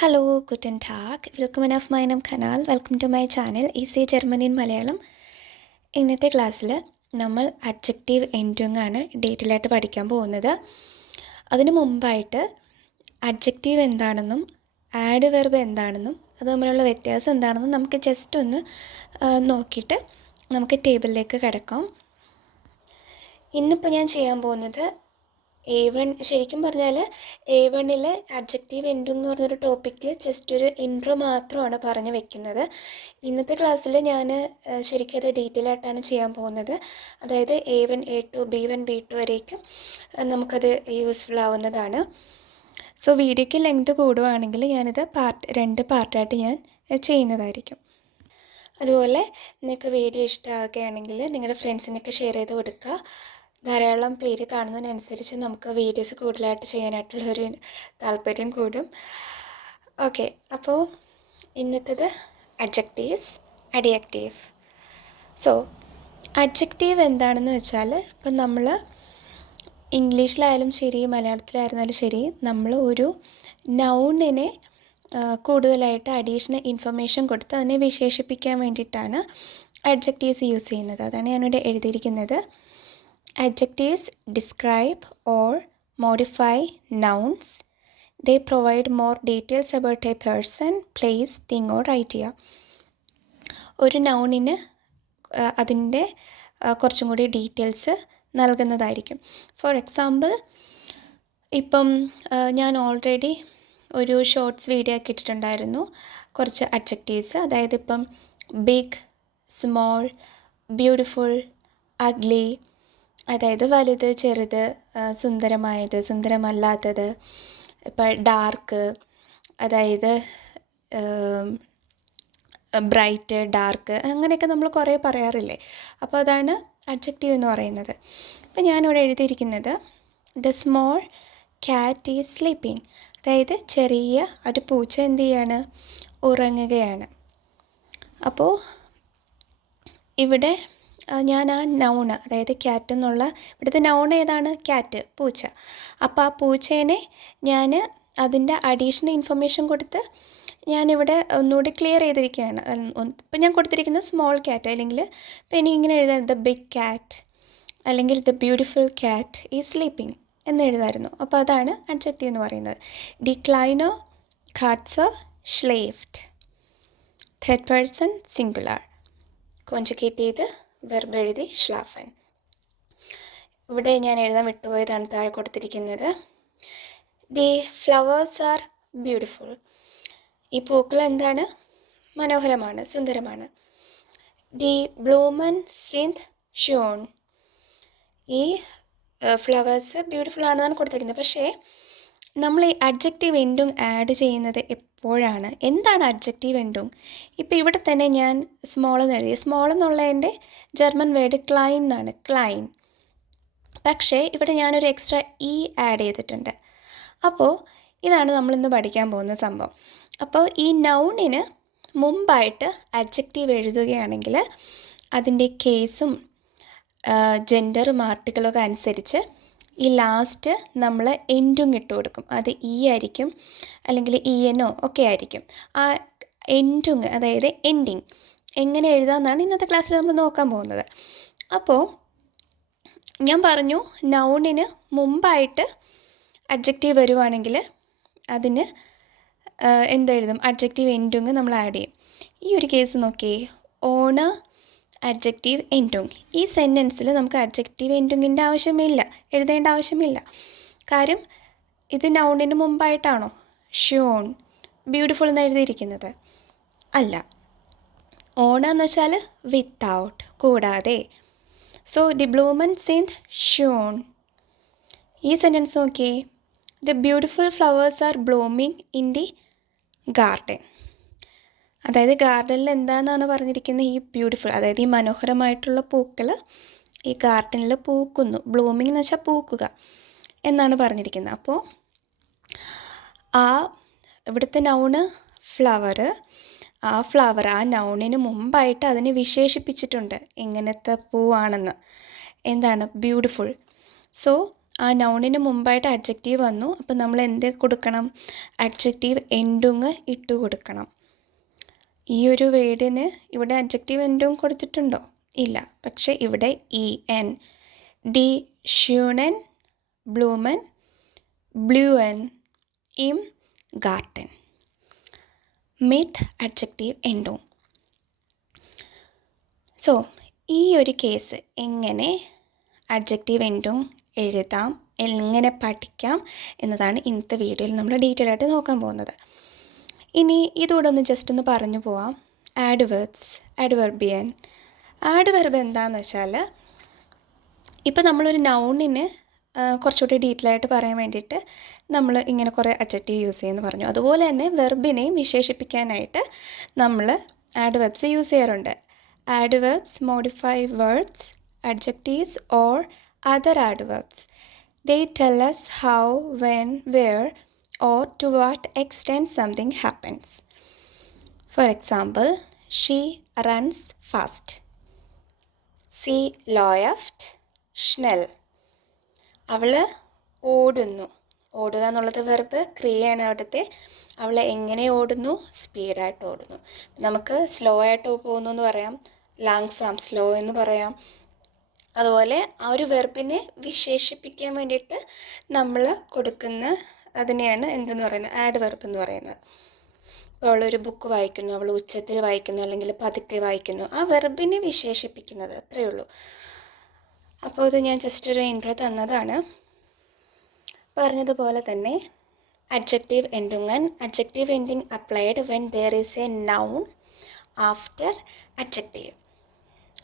Hallo, guten Tag. Willkommen auf meinem Kanal. Welcome to my channel Easy German in Malayalam. ഇന്നത്തെ ക്ലാസ്സിൽ നമ്മൾ adjective ending ആണ് ഡീറ്റെയിലായിട്ട് പഠിക്കാൻ പോകുന്നത്. അതിനു മുമ്പായിട്ട് അഡ്ജക്റ്റീവ് എന്താണെന്നും ആഡ് വെർബ് എന്താണെന്നും അത് തമ്മിലുള്ള വ്യത്യാസം എന്താണെന്നും നമുക്ക് ജസ്റ്റ് ഒന്ന് നോക്കിയിട്ട് നമുക്ക് ടേബിളിലേക്ക് കിടക്കാം. ഇന്നിപ്പോൾ ഞാൻ ചെയ്യാൻ പോകുന്നത് A1 ശരിക്കും പറഞ്ഞാൽ A1 അഡ്ജക്റ്റീവ് എൻഡിങ് എന്ന് പറഞ്ഞൊരു ടോപ്പിക്ക് ജസ്റ്റ് ഒരു ഇൻട്രോ മാത്രമാണ് പറഞ്ഞു വെക്കുന്നത്. ഇന്നത്തെ ക്ലാസ്സിൽ ഞാൻ ശരിക്കും അത് ഡീറ്റെയിൽ ആയിട്ടാണ് ചെയ്യാൻ പോകുന്നത്. അതായത് A1 A2 B1 B2 വരേക്കും നമുക്കത് യൂസ്ഫുൾ ആവുന്നതാണ്. സോ വീഡിയോയ്ക്ക് ലെങ്ത് കൂടുകയാണെങ്കിൽ ഞാനിത് രണ്ട് പാർട്ടായിട്ട് ഞാൻ ചെയ്യുന്നതായിരിക്കും. അതുപോലെ നിങ്ങൾക്ക് വീഡിയോ ഇഷ്ടമാകുകയാണെങ്കിൽ നിങ്ങളുടെ ഫ്രണ്ട്സിനൊക്കെ ഷെയർ ചെയ്ത് കൊടുക്കുക. ധാരാളം പേര് കാണുന്നതിനനുസരിച്ച് നമുക്ക് വീഡിയോസ് കൂടുതലായിട്ട് ചെയ്യാനായിട്ടുള്ളൊരു താല്പര്യം കൂടും. ഓക്കെ, അപ്പോൾ ഇന്നത്തേത് അഡ്ജക്റ്റീവ്സ്, അഡിയക്റ്റീവ്. സോ അഡ്ജക്റ്റീവ് എന്താണെന്ന് വെച്ചാൽ ഇപ്പം നമ്മൾ ഇംഗ്ലീഷിലായാലും ശരി മലയാളത്തിലായിരുന്നാലും ശരി നമ്മൾ ഒരു നൗണിനെ കൂടുതലായിട്ട് അഡീഷണൽ ഇൻഫർമേഷൻ കൊടുത്ത് അതിനെ വിശേഷിപ്പിക്കാൻ വേണ്ടിയിട്ടാണ് അഡ്ജക്റ്റീവ്സ് യൂസ് ചെയ്യുന്നത്. അതാണ് ഞാനിവിടെ എഴുതിയിരിക്കുന്നത്. Adjectives describe or modify nouns. They provide more details about a person, place, thing or idea. ഒരു നൗണിന് അതിൻ്റെ കുറച്ചും കൂടി ഡീറ്റെയിൽസ് നൽകുന്നതായിരിക്കും. ഫോർ എക്സാമ്പിൾ, ഇപ്പം ഞാൻ ഓൾറെഡി ഒരു ഷോർട്സ് വീഡിയോ ആക്കി ഇട്ടിട്ടുണ്ടായിരുന്നു കുറച്ച് അഡ്ജക്റ്റീവ്സ്. അതായത് ഇപ്പം ബിഗ്, സ്മോൾ, ബ്യൂട്ടിഫുൾ, അഗ്ലി, അതായത് വലുത്, ചെറുത്, സുന്ദരമായത്, സുന്ദരമല്ലാത്തത്. ഇപ്പോൾ ഡാർക്ക്, അതായത് ബ്രൈറ്റ്, ഡാർക്ക്, അങ്ങനെയൊക്കെ നമ്മൾ കുറേ പറയാറില്ലേ. അപ്പോൾ അതാണ് അഡ്ജക്റ്റീവ് എന്ന് പറയുന്നത്. അപ്പോൾ ഞാനിവിടെ എഴുതിയിരിക്കുന്നത് the small cat is sleeping. അതായത് ചെറിയ ഒരു പൂച്ച എന്ത് ചെയ്യാണ്, ഉറങ്ങുകയാണ്. അപ്പോൾ ഇവിടെ ഞാൻ ആ നൗണ്, അതായത് ക്യാറ്റ് എന്നുള്ള ഇവിടുത്തെ നൗൺ ഏതാണ്, ക്യാറ്റ്, പൂച്ച. അപ്പോൾ ആ പൂച്ചേനെ ഞാൻ അതിൻ്റെ അഡീഷണൽ ഇൻഫർമേഷൻ കൊടുത്ത് ഞാനിവിടെ ഒന്നുകൂടി ക്ലിയർ ചെയ്തിരിക്കുകയാണ്. ഇപ്പം ഞാൻ കൊടുത്തിരിക്കുന്നത് സ്മോൾ ക്യാറ്റ്, അല്ലെങ്കിൽ ഇപ്പം എനിക്ക് ഇങ്ങനെ എഴുതാൻ ദ ബിഗ് ക്യാറ്റ് അല്ലെങ്കിൽ ദ ബ്യൂട്ടിഫുൾ ക്യാറ്റ് ഈ സ്ലീപ്പിംഗ് എന്ന് എഴുതായിരുന്നു. അപ്പോൾ അതാണ് അഡ്ജക്റ്റീവ് എന്ന് പറയുന്നത്. ഡി ക്ലൈനോ ഖാറ്റ്സ് ഷ്ലേഫ്റ്റ്. Third person singular. കോൺജുഗേറ്റ് ചെയ്ത് വെർബ് എഴുതി ഷ്ലാഫൻ. ഇവിടെ ഞാൻ എഴുതാൻ വിട്ടുപോയതാണ് താഴെ കൊടുത്തിരിക്കുന്നത്. The flowers are beautiful. ഈ പൂക്കൾ എന്താണ്, മനോഹരമാണ്, സുന്ദരമാണ്. ദി ബ്ലൂമൻ സിന്ത് ഷോൺ. ഈ ഫ്ലവേഴ്സ് ബ്യൂട്ടിഫുൾ ആണെന്നാണ് കൊടുത്തിരിക്കുന്നത്. പക്ഷേ നമ്മൾ ഈ അഡ്ജക്റ്റീവ് എൻഡിങ് ആഡ് ചെയ്യുന്നത് എപ്പോഴാണ്, എന്താണ് അഡ്ജക്റ്റീവ് എൻഡിങ്? ഇപ്പോൾ ഇവിടെ തന്നെ ഞാൻ സ്മോൾ എന്ന് എഴുതി. സ്മോൾ എന്നുള്ളതിൻ്റെ ജർമ്മൻ വേർഡ് ക്ലൈൻ എന്നാണ്, ക്ലൈൻ. പക്ഷേ ഇവിടെ ഞാനൊരു എക്സ്ട്രാ ഇ ആഡ് ചെയ്തിട്ടുണ്ട്. അപ്പോൾ ഇതാണ് നമ്മളിന്ന് പഠിക്കാൻ പോകുന്ന സംഭവം. അപ്പോൾ ഈ നൗണിന് മുമ്പായിട്ട് അഡ്ജക്റ്റീവ് എഴുതുകയാണെങ്കിൽ അതിൻ്റെ കേസും ജെൻഡറും ആർട്ടിക്കിളൊക്കെ അനുസരിച്ച് ഈ ലാസ്റ്റ് നമ്മൾ എൻഡിങ് ഇട്ട് കൊടുക്കും. അത് ഇ ആയിരിക്കും, അല്ലെങ്കിൽ ഇ എന്നോ ഒക്കെ ആയിരിക്കും. ആ എൻഡിങ്, അതായത് എൻഡിങ് എങ്ങനെ എഴുതാമെന്നാണ് ഇന്നത്തെ ക്ലാസ്സിൽ നമ്മൾ നോക്കാൻ പോകുന്നത്. അപ്പോൾ ഞാൻ പറഞ്ഞു, നൗണിന് മുമ്പായിട്ട് അഡ്ജക്റ്റീവ് വരുവാണെങ്കിൽ അതിന് എന്തെഴുതും, അഡ്ജക്റ്റീവ് എൻഡിങ് നമ്മൾ ആഡ് ചെയ്യും. ഈ ഒരു കേസ് നോക്കിയേ, ഓണർ അഡ്ജക്റ്റീവ് എൻഡിങ്. ഈ സെൻറ്റൻസിൽ നമുക്ക് അഡ്ജക്റ്റീവ് എൻഡിങ്ങിൻ്റെ ആവശ്യമില്ല, എഴുതേണ്ട ആവശ്യമില്ല. കാര്യം ഇത് നൗണിന് മുമ്പായിട്ടാണോ ഷോൺ ബ്യൂട്ടിഫുൾ എന്ന് എഴുതിയിരിക്കുന്നത്? അല്ല. ഓണർ എന്ന് വെച്ചാൽ വിത്തൗട്ട്, കൂടാതെ. സോ ദി ബ്ലൂമൻ സിന്ത് ഷോൺ. ഈ സെൻറ്റൻസ് നോക്കിയേ, the beautiful flowers are blooming in the garden. അതായത് ഗാർഡനിൽ എന്താണെന്നാണ് പറഞ്ഞിരിക്കുന്നത്, ഈ ബ്യൂട്ടിഫുൾ, അതായത് ഈ മനോഹരമായിട്ടുള്ള പൂക്കൾ ഈ ഗാർഡനിൽ പൂക്കുന്നു. ബ്ലൂമിങ് എന്ന് വെച്ചാൽ പൂക്കുക എന്നാണ് പറഞ്ഞിരിക്കുന്നത്. അപ്പോൾ ആ ഇവിടുത്തെ നൗണ് ഫ്ലവർ, ആ ഫ്ലവർ ആ നൗണിന് മുമ്പായിട്ട് അതിനെ വിശേഷിപ്പിച്ചിട്ടുണ്ട് എങ്ങനത്തെ പൂവാണെന്ന്. എന്താണ്, ബ്യൂട്ടിഫുൾ. സോ ആ നൗണിന് മുമ്പായിട്ട് അഡ്ജക്റ്റീവ് വന്നു. അപ്പോൾ നമ്മൾ എന്ത് കൊടുക്കണം? അഡ്ജക്റ്റീവ് എൻഡുങ് ഇട്ട് കൊടുക്കണം. ഈ ഒരു വേർഡിന് ഇവിടെ അഡ്ജക്റ്റീവ് എൻഡുങ് കൊടുത്തിട്ടുണ്ടോ? ഇല്ല. പക്ഷേ ഇവിടെ en, ഡി ഷ്യൂണൻ, ബ്ലൂമൻ, ബ്ലൂവൻ, ഇം ഗാർട്ടൻ, മിത്ത് അഡ്ജക്റ്റീവ് എൻഡുങ്. സോ ഈ ഒരു കേസ് എങ്ങനെ അഡ്ജക്റ്റീവ് എൻഡുങ് എഴുതാം, എങ്ങനെ പഠിക്കാം എന്നതാണ് ഇന്നത്തെ വീഡിയോയിൽ നമ്മൾ ഡീറ്റെയിൽ ആയിട്ട് നോക്കാൻ പോകുന്നത്. ഇനി ഇതോടെ ഒന്ന് ജസ്റ്റ് ഒന്ന് പറഞ്ഞു പോവാം. ആഡ്വേർബ്സ്, ആഡ്വർബിയൻ. ആഡ്വർബ് എന്താണെന്ന് വെച്ചാൽ, ഇപ്പോൾ നമ്മളൊരു നൗണിന് കുറച്ചുകൂടി ഡീറ്റെയിൽ ആയിട്ട് പറയാൻ വേണ്ടിയിട്ട് നമ്മൾ ഇങ്ങനെ കുറേ അഡ്ജക്റ്റീവ് യൂസ് ചെയ്യുമെന്ന് പറഞ്ഞു. അതുപോലെ തന്നെ വെർബിനെയും വിശേഷിപ്പിക്കാനായിട്ട് നമ്മൾ ആഡ്വർബ്സ് യൂസ് ചെയ്യാറുണ്ട്. Adverbs modify words, adjectives or other adverbs. They tell us how, when, where or to what extent something happens. For example, she runs fast. She läuft schnell. അവൾ ഓടുന്നു. ഓടുക എന്നുള്ളത് വെർബ്, ക്രിയയാണ് അവിടുത്തെ. അവൾ എങ്ങനെ ഓടുന്നു? സ്പീഡായിട്ട് ഓടുന്നു. നമുക്ക് സ്ലോ ആയിട്ട് പോകുന്നു എന്ന് പറയാം, ലാങ്സാം, സ്ലോ എന്ന് പറയാം. അതുപോലെ ആ ഒരു വെർബിനെ വിശേഷിപ്പിക്കാൻ വേണ്ടിയിട്ട് നമ്മൾ കൊടുക്കുന്ന അതിനെയാണ് എന്തെന്ന് പറയുന്നത്? ആഡ്വർബ് എന്ന് പറയുന്നത്. ഇപ്പോൾ അവളൊരു ബുക്ക് വായിക്കുന്നു, അവൾ ഉച്ചത്തിൽ വായിക്കുന്നു അല്ലെങ്കിൽ പതുക്കെ വായിക്കുന്നു. ആ വെർബിനെ വിശേഷിപ്പിക്കുന്നത്, അത്രയേ ഉള്ളൂ. അപ്പോൾ ഇത് ഞാൻ ജസ്റ്റ് ഒരു ഇൻട്രോ തന്നതാണ്. പറഞ്ഞതുപോലെ തന്നെ adjective ending and adjective ending applied when there is a noun after adjective.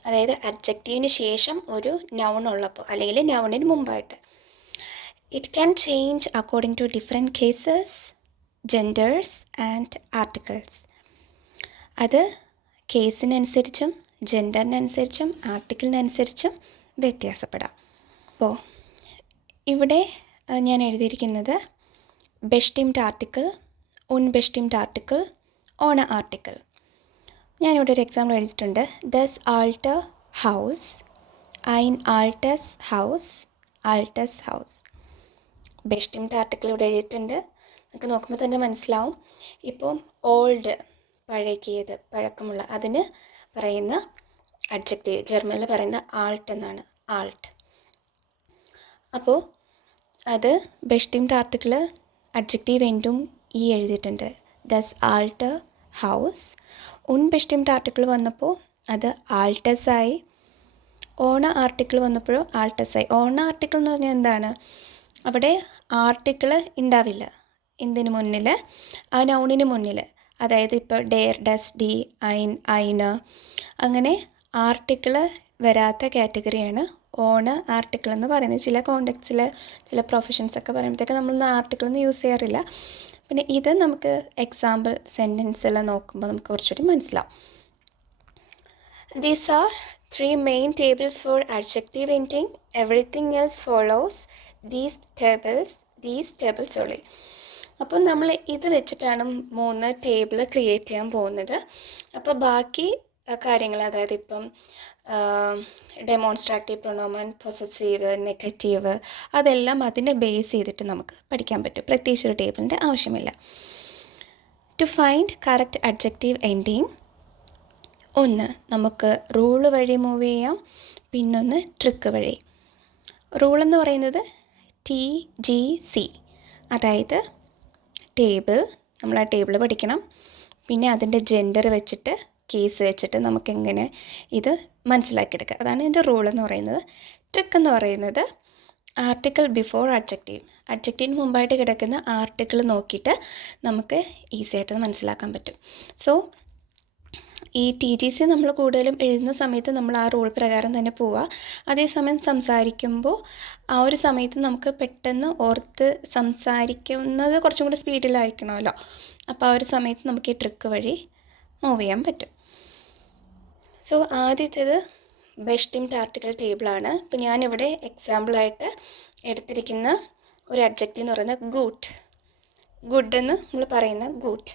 അതായത് അഡ്ജക്റ്റീവിന് ശേഷം ഒരു നൗൺ ഉള്ളപ്പോൾ അല്ലെങ്കിൽ നൗണിന് മുമ്പായിട്ട്. It can change according to different cases, genders and articles. അത് കേസിനനുസരിച്ചും ജെൻഡറിനനുസരിച്ചും ആർട്ടിക്കിളിനനുസരിച്ചും വ്യത്യാസപ്പെടാം. അപ്പോൾ ഇവിടെ ഞാൻ എഴുതിയിരിക്കുന്നത് ബെസ്റ്റിംഡ് ആർട്ടിക്കിൾ, ഉൺബെസ്റ്റിംഡ് ആർട്ടിക്കിൾ, ഓണ ആർട്ടിക്കിൾ. ഞാനിവിടെ ഒരു എക്സാമ്പിൾ എഴുതിയിട്ടുണ്ട്. ദസ് ആൾട്ടർ ഹൗസ്, ഐൻ ആൾട്ടസ് ഹൗസ്, ആൾട്ടസ് ഹൗസ്. ബെസ്റ്റിംഡ് ആർട്ടിക്കിൾ ഇവിടെ എഴുതിയിട്ടുണ്ട്. നമുക്ക് നോക്കുമ്പോൾ തന്നെ മനസ്സിലാവും. ഇപ്പം ഓൾഡ്, പഴകിയത്, പഴക്കമുള്ള, അതിന് പറയുന്ന അഡ്ജക്റ്റീവ് ജർമ്മനിൽ പറയുന്ന ആൾട്ട് എന്നാണ്, ആൾട്ട്. അപ്പോൾ അത് ബെസ്റ്റിംഡ് ആർട്ടിക്കിൾ അഡ്ജക്റ്റീവ് എൻഡും ഈ എഴുതിയിട്ടുണ്ട്. ദസ് ആൾട്ടർ ഹൗസ്. ഉൺബെസ്റ്റിംഡ് ആർട്ടിക്കിൾ വന്നപ്പോൾ അത് ആൾട്ടസായി. ഓണ ആർട്ടിക്കിൾ വന്നപ്പോഴും ആൾട്ടസായി. ഓണ ആർട്ടിക്കിൾ എന്ന് പറഞ്ഞാൽ എന്താണ്? അവിടെ ആർട്ടിക്കിൾ ഉണ്ടാവില്ല. എന്തിനു മുന്നിൽ? ആ നൗണിന് മുന്നിൽ. അതായത് ഇപ്പോൾ ഡെയർ, ഡസ്, ഡി, ഐൻ, ഐന്, അങ്ങനെ ആർട്ടിക്കിൾ വരാത്ത കാറ്റഗറിയാണ് ഓണ ആർട്ടിക്കിൾ എന്ന് പറയുന്നത്. ചില കോണ്ടെക്ട്സിൽ, ചില പ്രൊഫഷൻസൊക്കെ പറയുമ്പോഴത്തേക്ക് നമ്മളൊന്നും ആർട്ടിക്കിൾ ഒന്നും യൂസ് ചെയ്യാറില്ല. പിന്നെ ഇത് നമുക്ക് എക്സാമ്പിൾ സെൻറ്റൻസിൽ നോക്കുമ്പോൾ നമുക്ക് കുറച്ചുകൂടി മനസ്സിലാവും. These are 3 main tables for adjective ending. Everything else follows these tables only. അപ്പോൾ നമ്മൾ ഇത് വെച്ചിട്ടാണ് 3 ടേബിൾ ക്രിയേറ്റ് ചെയ്യാൻ പോകുന്നത്. അപ്പോൾ ബാക്കി കാര്യങ്ങൾ, അതായത് ഇപ്പം ഡെമോൺസ്ട്രാറ്റീവ് പ്രൊണോമൻ, പൊസസീവ്, നെഗറ്റീവ്, അതെല്ലാം അതിനെ ബേസ് ചെയ്തിട്ട് നമുക്ക് പഠിക്കാൻ പറ്റും. പ്രത്യേകിച്ച് ഒരു ടേബിളിൻ്റെ ആവശ്യമില്ല. To find correct adjective ending, ഒന്ന് നമുക്ക് റൂള് വഴി മൂവ് ചെയ്യാം, പിന്നൊന്ന് ട്രിക്ക് വഴി. റൂളെന്ന് പറയുന്നത് TGC, അതായത് ടേബിൾ, നമ്മൾ ആ ടേബിൾ പഠിക്കണം. പിന്നെ അതിൻ്റെ ജെൻഡർ വെച്ചിട്ട്, കേസ് വെച്ചിട്ട് നമുക്കെങ്ങനെ ഇത് മനസ്സിലാക്കിയെടുക്കുക, അതാണ് ഇതിൻ്റെ റൂൾ എന്ന് പറയുന്നത്. ട്രിക്ക് എന്ന് പറയുന്നത് ആർട്ടിക്കിൾ ബിഫോർ അഡ്ജക്റ്റീവ്, അഡ്ജക്റ്റീവിന് മുമ്പായിട്ട് കിടക്കുന്ന ആർട്ടിക്കിൾ നോക്കിയിട്ട് നമുക്ക് ഈസി ആയിട്ട് മനസ്സിലാക്കാൻ പറ്റും. സോ ഈ TGC നമ്മൾ കൂടുതലും എഴുതുന്ന സമയത്ത് നമ്മൾ ആ റൂൾ പ്രകാരം തന്നെ പോവുക. അതേസമയം സംസാരിക്കുമ്പോൾ ആ ഒരു സമയത്ത് നമുക്ക് പെട്ടെന്ന് ഓർത്ത് സംസാരിക്കുന്നത് കുറച്ചും കൂടി സ്പീഡിലായിരിക്കണമല്ലോ. അപ്പോൾ ആ ഒരു സമയത്ത് നമുക്ക് ഈ ട്രിക്ക് വഴി മൂവ് ചെയ്യാൻ പറ്റും. സോ ആദ്യത്തേത് ബെസ്റ്റിംഡ് ആർട്ടിക്കിൾ ടേബിളാണ്. ഇപ്പോൾ ഞാനിവിടെ എക്സാമ്പിളായിട്ട് എടുത്തിരിക്കുന്ന ഒരു അഡ്ജക്റ്റീവ് എന്ന് പറയുന്നത് ഗുഡ് എന്ന് നമ്മൾ പറയുന്ന ഗുഡ്.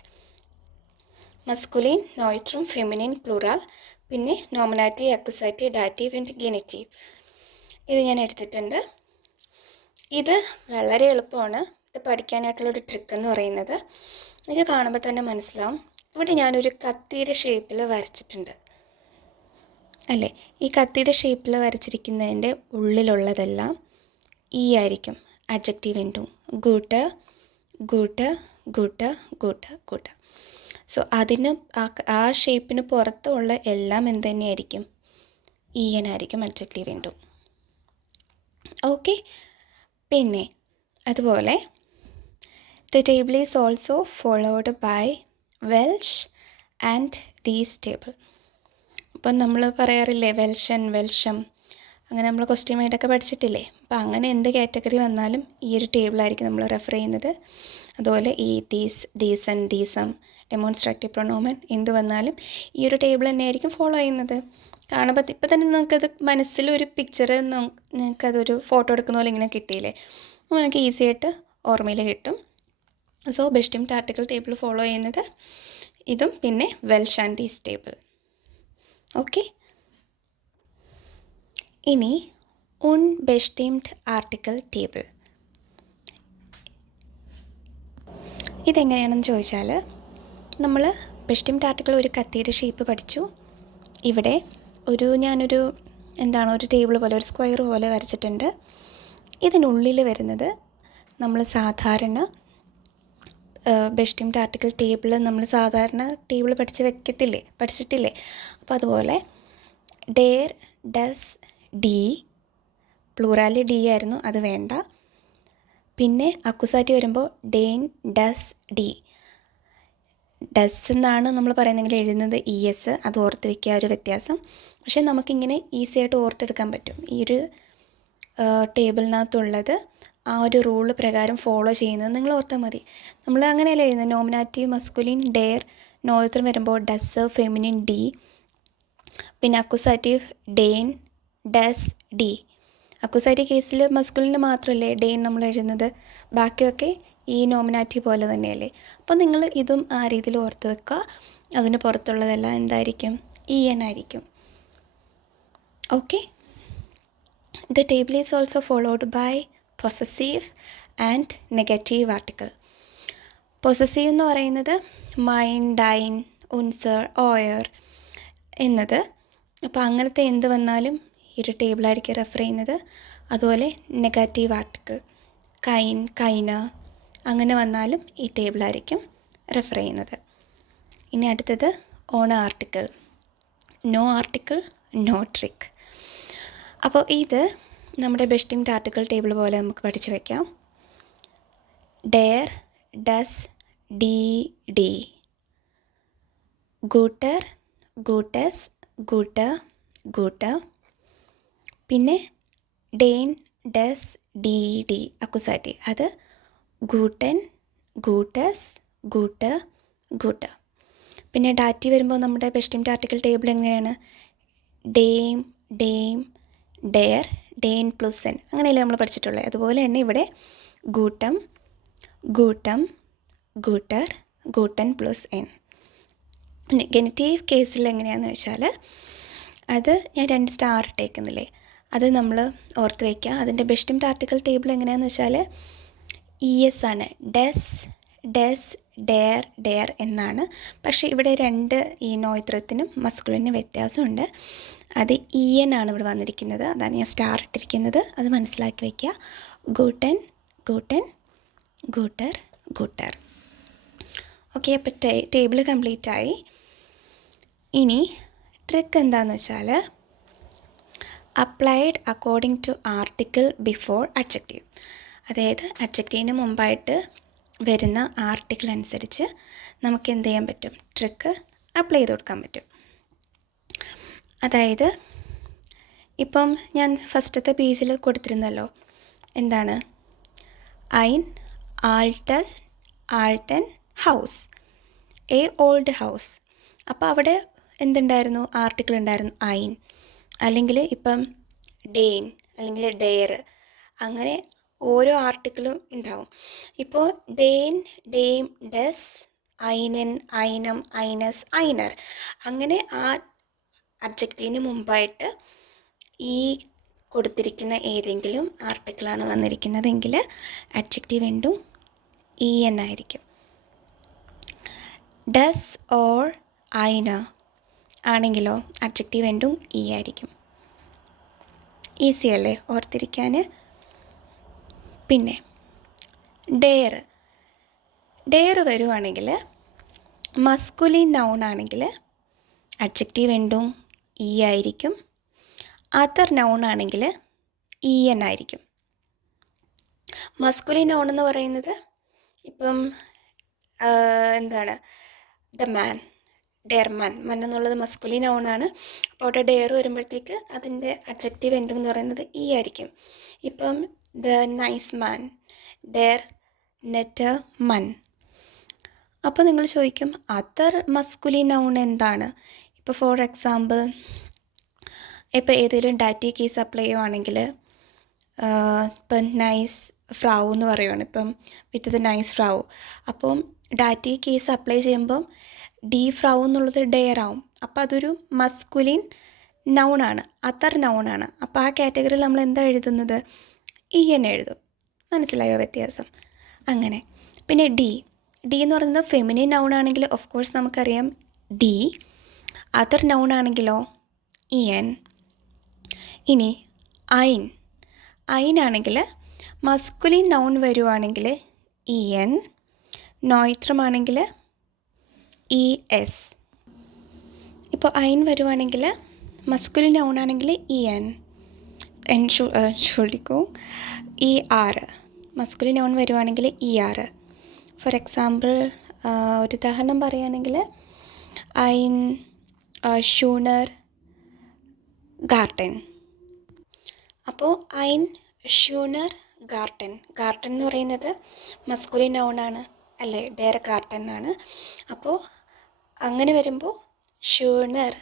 മസ്കുലിൻ, നോയിട്രം, ഫെമിനിൻ, പ്ലൂറാൽ, പിന്നെ നോമിനാറ്റീവ്, അക്യുസാറ്റീവ്, ഡാറ്റീവ് ആൻഡ് ഗെനറ്റീവ്. ഇത് ഞാൻ എടുത്തിട്ടുണ്ട്. ഇത് വളരെ എളുപ്പമാണ്. ഇത് പഠിക്കാനായിട്ടുള്ളൊരു ട്രിക്ക് എന്ന് പറയുന്നത് നിങ്ങൾക്ക് കാണുമ്പോൾ തന്നെ മനസ്സിലാവും. ഇവിടെ ഞാനൊരു കത്തിയുടെ ഷേപ്പിൽ വരച്ചിട്ടുണ്ട് അല്ലേ. ഈ കത്തിയുടെ ഷേപ്പിൽ വരച്ചിരിക്കുന്നതിൻ്റെ ഉള്ളിലുള്ളതെല്ലാം ഈ ആയിരിക്കും അഡ്ജക്റ്റീവ് ഇൻറ്റു ഗൂട്ട് ഗൂട്ട് ഗൂട്ട് ഗൂട്ട് ഗൂട്ട്. സോ അതിന് ആ ഷേപ്പിന് പുറത്തുള്ള എല്ലാം എന്ത് തന്നെയായിരിക്കും? ഇ എൻ ആയിരിക്കും അഡ്ജക്റ്റീവ് ഇൻറ്റു. ഓക്കെ. പിന്നെ അതുപോലെ the table is also followed by വെൽഷ് ആൻഡ് ദീസ് ടേബിൾ. അപ്പം നമ്മൾ പറയാറില്ലേ വെൽഷൻ വെൽഷം, അങ്ങനെ നമ്മൾ ക്വസ്റ്റ്യൻ മെയ്ഡൊക്കെ പഠിച്ചിട്ടില്ലേ. അപ്പം അങ്ങനെ എന്ത് കാറ്റഗറി വന്നാലും ഈ ഒരു ടേബിളായിരിക്കും നമ്മൾ റെഫർ ചെയ്യുന്നത്. അതുപോലെ ഈ ദീസ് ദീസൺ ദീസം ഡെമോൺസ്ട്രേറ്റീവ് പ്രൊനോമൻ എന്ത് വന്നാലും ഈ ഒരു ടേബിൾ തന്നെയായിരിക്കും ഫോളോ ചെയ്യുന്നത്. കാണുമ്പോൾ ഇപ്പം തന്നെ നിങ്ങൾക്കത് മനസ്സിലൊരു പിക്ചർ, നിങ്ങൾക്കതൊരു ഫോട്ടോ എടുക്കുന്ന പോലെ ഇങ്ങനെ കിട്ടിയില്ലേ, നിങ്ങൾക്ക് ഈസി ആയിട്ട് ഓർമ്മയിൽ കിട്ടും. സോ ബെസ്റ്റിംഡ് ആർട്ടിക്കിൾ ടേബിൾ ഫോളോ ചെയ്യുന്നത് ഇതും പിന്നെ Welsh and these table. Okay. ഇനി ബെസ്റ്റിംഡ് ആർട്ടിക്കിൾ ടേബിൾ ഇതെങ്ങനെയാണെന്ന് ചോദിച്ചാൽ, നമ്മൾ ബെസ്റ്റിംഡ് ആർട്ടിക്കിൾ ഒരു കത്തിയുടെ ഷേപ്പ് പഠിച്ചു. ഇവിടെ ഞാനൊരു ഒരു ടേബിൾ പോലെ ഒരു സ്ക്വയർ പോലെ വരച്ചിട്ടുണ്ട്. ഇതിനുള്ളിൽ വരുന്നത് നമ്മൾ സാധാരണ ബെസ്റ്റിംഡ് ആർട്ടിക്കിൾ ടേബിൾ നമ്മൾ സാധാരണ ടേബിൾ പഠിച്ചിട്ടില്ലേ. അപ്പോൾ അതുപോലെ ഡെയർ ഡസ് ഡി, പ്ലൂറാലി ഡി ആയിരുന്നു, അത് വേണ്ട. പിന്നെ അക്കുസാറ്റി വരുമ്പോൾ ഡെയിൻ ഡസ് ഡി. ഡസ് എന്നാണ് നമ്മൾ പറയുന്നെങ്കിൽ എഴുതുന്നത് ഇ എസ്, അത് ഓർത്ത് വയ്ക്കുക, ഒരു വ്യത്യാസം. പക്ഷേ നമുക്കിങ്ങനെ ഈസി ആയിട്ട് ഓർത്തെടുക്കാൻ പറ്റും. ഈ ഒരു ടേബിളിനകത്തുള്ളത് ആ ഒരു റൂള് പ്രകാരം ഫോളോ ചെയ്യുന്നത് നിങ്ങൾ ഓർത്താൽ മതി. നമ്മൾ അങ്ങനെയല്ല എഴുതുന്നത്. നോമിനാറ്റീവ് മസ്കുലിൻ ഡെയർ, നോയത്രം വരുമ്പോൾ ഡസ് ഫെമിനിൻ ഡി, പിന്നെ അക്കുസാറ്റീവ് ഡെയിൻ ഡസ് ഡി. അക്കുസാറ്റീവ് കേസിൽ മസ്കുലിന് മാത്രമല്ലേ ഡെയിൻ നമ്മൾ എഴുതുന്നത്, ബാക്കിയൊക്കെ ഈ നോമിനാറ്റീവ് പോലെ തന്നെയല്ലേ. അപ്പോൾ നിങ്ങൾ ഇതും ആ രീതിയിൽ ഓർത്ത് വെക്കുക. അതിന് പുറത്തുള്ളതെല്ലാം എന്തായിരിക്കും? ഇ എൻ ആയിരിക്കും. Okay. The table is also followed by possessive and negative article. Possessive എന്ന് പറയുന്നത് മൈൻ, ഡൈൻ, ഉൻസർ, ഓയർ എന്നത്. അപ്പോൾ അങ്ങനത്തെ എന്ത് വന്നാലും ഈ ഒരു ടേബിളായിരിക്കും റെഫർ ചെയ്യുന്നത്. അതുപോലെ നെഗറ്റീവ് ആർട്ടിക്കിൾ കൈൻ, കൈന അങ്ങനെ വന്നാലും ഈ ടേബിളായിരിക്കും റെഫർ ചെയ്യുന്നത്. ഇനി അടുത്തത് ഓൺ article. No article no trick. അപ്പോൾ ഇത് നമ്മുടെ ബെസ്റ്റിംഡ് ആർട്ടിക്കിൾ ടേബിൾ പോലെ നമുക്ക് പഠിച്ചു വയ്ക്കാം. ഡെയർ ഡസ് ഡി ഡി, ഗൂട്ടർ ഗൂട്ടസ് ഗൂട്ടർ ഗൂട്ടർ, പിന്നെ ഡെയിൻ ഡസ് ഡി ഡി അക്കുസാറ്റി, അത് ഗൂട്ടൻ ഗൂട്ടസ് ഗൂട്ടർ ഗൂട്ടർ. പിന്നെ ഡാറ്റി വരുമ്പോൾ നമ്മുടെ ബെസ്റ്റിംഡ് ആർട്ടിക്കിൾ ടേബിൾ എങ്ങനെയാണ്? ഡെയിം ഡെയിം ഡെയർ ഡെയിൻ പ്ലസ് എൻ, അങ്ങനെയല്ലേ നമ്മൾ പഠിച്ചിട്ടുള്ളത്. അതുപോലെ തന്നെ ഇവിടെ ഗൂട്ടം ഗൂട്ടം ഗൂട്ടർ ഗൂട്ടൻ പ്ലസ് എൻ. നെഗറ്റീവ് കേസിൽ എങ്ങനെയാണെന്ന് വെച്ചാൽ, അത് ഞാൻ 2 സ്റ്റാർ ഇട്ടേക്കുന്നില്ലേ, അത് നമ്മൾ ഓർത്ത് വയ്ക്കുക. അതിൻ്റെ ബെസ്റ്റിംഡ് ആർട്ടിക്കിൾ ടേബിൾ എങ്ങനെയാണെന്ന് വെച്ചാൽ ഇ എസ് ആണ്. ഡെസ് ഡെസ് ഡെയർ ഡെയർ എന്നാണ്. പക്ഷേ ഇവിടെ 2 ഈ നോയിത്രത്തിനും മസ്കുലിനും വ്യത്യാസമുണ്ട്. അത് ഇ എൻ ആണ് ഇവിടെ വന്നിരിക്കുന്നത്, അതാണ് ഞാൻ സ്റ്റാർ ഇട്ടിരിക്കുന്നത്. അത് മനസ്സിലാക്കി വയ്ക്കുക. ഗൂട്ടൻ ഗൂട്ടൻ ഗൂട്ടർ ഗൂട്ടർ. ഓക്കെ. അപ്പോൾ ടേബിൾ കംപ്ലീറ്റ് ആയി. ഇനി ട്രിക്ക് എന്താണെന്ന് വെച്ചാൽ, applied according to article before adjective. അതായത് അഡ്ജക്റ്റീവിന് മുമ്പായിട്ട് വരുന്ന ആർട്ടിക്കിൾ അനുസരിച്ച് നമുക്ക് എന്ത് ചെയ്യാൻ പറ്റും? ട്രിക്ക് അപ്ലൈ ചെയ്ത് കൊടുക്കാൻ പറ്റും. അതായത് ഇപ്പം ഞാൻ ഫസ്റ്റത്തെ പേജിൽ കൊടുത്തിരുന്നല്ലോ, എന്താണ്? ഐൻ ആൾട്ടൻ ആൾട്ടൻ ഹൗസ്, എ ഓൾഡ് ഹൗസ്. അപ്പോൾ അവിടെ എന്തുണ്ടായിരുന്നു? ആർട്ടിക്കിൾ ഉണ്ടായിരുന്നു ഐൻ. അല്ലെങ്കിൽ ഇപ്പം ഡെയിൻ അല്ലെങ്കിൽ ഡെയർ, അങ്ങനെ ഓരോ ആർട്ടിക്കിളും ഉണ്ടാവും. ഇപ്പോൾ ഡെയിൻ ഡെയിം ഡെസ് ഐനൻ ഐനം ഐനസ് ഐനർ, അങ്ങനെ ആ അഡ്ജക്റ്റീവിന് മുമ്പായിട്ട് ഈ കൊടുത്തിരിക്കുന്ന ഏതെങ്കിലും ആർട്ടിക്കിളാണ് വന്നിരിക്കുന്നതെങ്കിൽ അഡ്ജക്റ്റീവ് എൻഡും ഇ എൻ ആയിരിക്കും. ഡസ് ഓർ ഐന ആണെങ്കിലോ അഡ്ജക്റ്റീവ് എൻഡും ഇ ആയിരിക്കും. ഈസി അല്ലേ ഓർത്തിരിക്കാൻ? പിന്നെ ഡെയർ വരുവാണെങ്കിൽ മസ്കുലിൻ നൗൺ ആണെങ്കിൽ അഡ്ജക്റ്റീവ് എൻഡും ഇ ആയിരിക്കും. അതർ നൗൺ ആണെങ്കിൽ ഇ എൻ ആയിരിക്കും. മസ്കുലിൻ നൗൺ എന്ന് പറയുന്നത് ഇപ്പം എന്താണ്, ദ മാൻ, ഡെയർ മൻ എന്നുള്ളത് മസ്കുലിൻ നൗണാണ്. അപ്പോൾ അവിടെ ഡെയർ വരുമ്പോഴത്തേക്ക് അതിൻ്റെ അഡ്ജക്റ്റീവ് എൻഡ് എന്ന് പറയുന്നത് ഇ ആയിരിക്കും. ഇപ്പം the nice man, dare net മൻ. അപ്പോൾ നിങ്ങൾ ചോദിക്കും അതർ മസ്കുലിൻ നൗൺ എന്താണ്? ഇപ്പോൾ ഫോർ എക്സാമ്പിൾ ഇപ്പോൾ ഏതെങ്കിലും ഡാറ്റി കേസ് അപ്ലൈ ചെയ്യുവാണെങ്കിൽ ഇപ്പം നൈസ് ഫ്രൗ എന്ന് പറയുവാണ്, ഇപ്പം വിത്ത് ദ നൈസ് ഫ്രൗ. അപ്പം ഡാറ്റി കേസ് അപ്ലൈ ചെയ്യുമ്പം ഡി ഫ്രൗ എന്നുള്ളത് ഡെയർ ആവും. അപ്പോൾ അതൊരു മസ്കുലിൻ നൗണാണ്, അതർ നൗണാണ്. അപ്പോൾ ആ കാറ്റഗറിയിൽ നമ്മൾ എന്താ എഴുതുന്നത്? ഇ എൻ എഴുതും. മനസ്സിലായോ വ്യത്യാസം? അങ്ങനെ. പിന്നെ ഡി എന്ന് പറയുന്നത് ഫെമിനിൻ നൗൺ ആണെങ്കിൽ ഓഫ് കോഴ്സ് നമുക്കറിയാം ഡി. അതർ നൗൺ ആണെങ്കിലോ ഇ എൻ. ഇനി ഐൻ ആണെങ്കിൽ മസ്കുലിൻ നൗൺ വരുവാണെങ്കിൽ ഇ എൻ, നോയിത്രമാണെങ്കിൽ ഇ എസ്. ഇപ്പോൾ ഐൻ വരുവാണെങ്കിൽ മസ്കുലിൻ നൗൺ ആണെങ്കിൽ E N, E R. Masculine noun വരുവാണെങ്കിൽ ഇ ആർ. ഫോർ എക്സാമ്പിൾ ഒരു ഉദാഹരണം പറയുകയാണെങ്കിൽ ഐൻ ഷൂണർ ഗാർട്ടൻ. അപ്പോൾ ഐൻ ഷൂണർ ഗാർട്ടൻ എന്ന് പറയുന്നത് മസ്കുലിൻ നൗണാണ് അല്ലേ, ഡെയർ ഗാർട്ടൻ ആണ്. അപ്പോൾ അങ്ങനെ വരുമ്പോൾ ഷൂണർ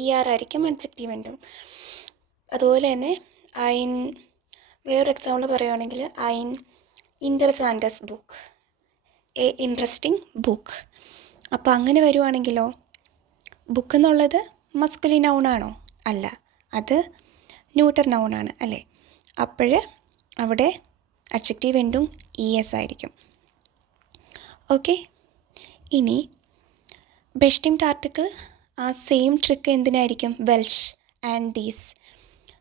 ഇ ആർ ആയിരിക്കും അഡ്ജക്റ്റീവ് എൻഡും. അതുപോലെ തന്നെ ഐൻ, വേറൊരു എക്സാമ്പിൾ പറയുകയാണെങ്കിൽ ഐൻ ഇൻ്റർസാൻഡസ് ബുക്ക്, എ ഇൻട്രസ്റ്റിംഗ് ബുക്ക്. അപ്പോൾ അങ്ങനെ വരുവാണെങ്കിലോ ബുക്ക് എന്നുള്ളത് മസ്കുലിൻ നൗണാണോ? അല്ല, അത് ന്യൂട്ടർ നൗണാണ് അല്ലേ. അപ്പോൾ അവിടെ അഡ്ജക്റ്റീവ് എൻഡും ഇ എസ് ആയിരിക്കും. ഓക്കെ. ഇനി ബെസ്റ്റിംഡ് ആർട്ടിക്കിൾ ആ സെയിം ട്രിക്ക് എന്തിനായിരിക്കും? Welsh and these.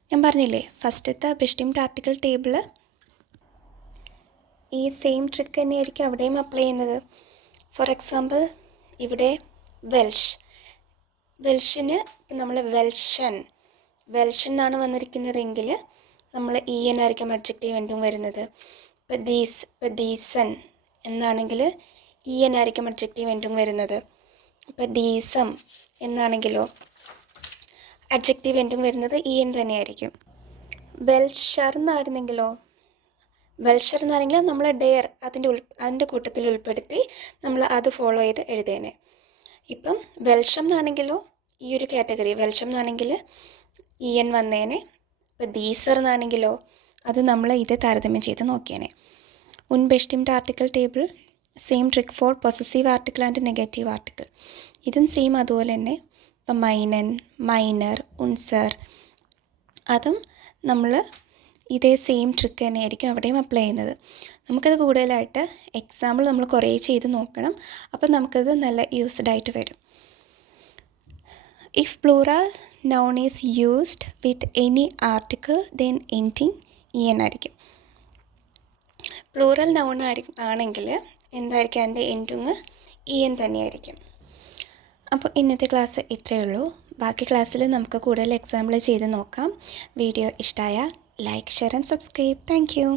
ഞാൻ പറഞ്ഞില്ലേ ഫസ്റ്റത്തെ ബെസ്റ്റിംഡ് ആർട്ടിക്കിൾ ടേബിൾ ഈ സെയിം ട്രിക്ക് തന്നെയായിരിക്കും അവിടെയും അപ്ലൈ ചെയ്യുന്നത്. ഫോർ എക്സാമ്പിൾ ഇവിടെ വെൽഷിന് നമ്മൾ വെൽഷൻ എന്നാണ് വന്നിരിക്കുന്നതെങ്കിൽ നമ്മൾ ഇ എൻ ആയിരിക്കും അഡ്ജക്റ്റീവ് എൻഡും വരുന്നത്. ഇപ്പോൾ ദീസൻ എന്നാണെങ്കിൽ ഇ എൻ ആയിരിക്കും അഡ്ജക്റ്റീവ് എൻഡും വരുന്നത്. ഇപ്പോൾ ദീസം എന്നാണെങ്കിലോ അഡ്ജക്റ്റീവ് എൻഡും വരുന്നത് ഇ എൻ തന്നെയായിരിക്കും. വെൽഷർ എന്നായിരുന്നെങ്കിൽ നമ്മൾ ഡെയർ അതിൻ്റെ കൂട്ടത്തിൽ ഉൾപ്പെടുത്തി നമ്മൾ അത് ഫോളോ ചെയ്ത് എഴുതേനെ. ഇപ്പം വെൽഷം എന്നാണെങ്കിലോ ഈ ഒരു കാറ്റഗറി വെൽഷം എന്നാണെങ്കിൽ ഇ എൻ വന്നേനെ. ഇപ്പോൾ ദീസർ എന്നാണെങ്കിലോ അത് നമ്മൾ ഇത് താരതമ്യം ചെയ്ത് നോക്കിയേനെ. ബെസ്റ്റിംഡ് article table same trick for possessive article and negative article. ഇതും സെയിം അതുപോലെ തന്നെ. ഇപ്പം മൈനൻ, മൈനർ, ഉൻസർ അതും നമ്മൾ ഇതേ സെയിം ട്രിക്ക് തന്നെയായിരിക്കും അവിടെയും അപ്ലൈ ചെയ്യുന്നത്. നമുക്കത് കൂടുതലായിട്ട് എക്സാമ്പിൾ നമ്മൾ കുറേ ചെയ്ത് നോക്കണം. അപ്പം നമുക്കത് നല്ല യൂസ്ഡ് ആയിട്ട് വരും. If plural noun is used with any article then ending E N ആയിരിക്കും. പ്ലൂറൽ നൗൺ ആണെങ്കിൽ എന്തായിരിക്കും അതിൻ്റെ എൻഡിങ് ഇ എൻ തന്നെയായിരിക്കും. അപ്പോൾ ഇന്നത്തെ ക്ലാസ് ഇത്രയേ ഉള്ളൂ. ബാക്കി ക്ലാസ്സിൽ നമുക്ക് കൂടുതൽ എക്സാമ്പിൾ ചെയ്ത് നോക്കാം. വീഡിയോ ഇഷ്ടമായ like, share and subscribe. Thank you.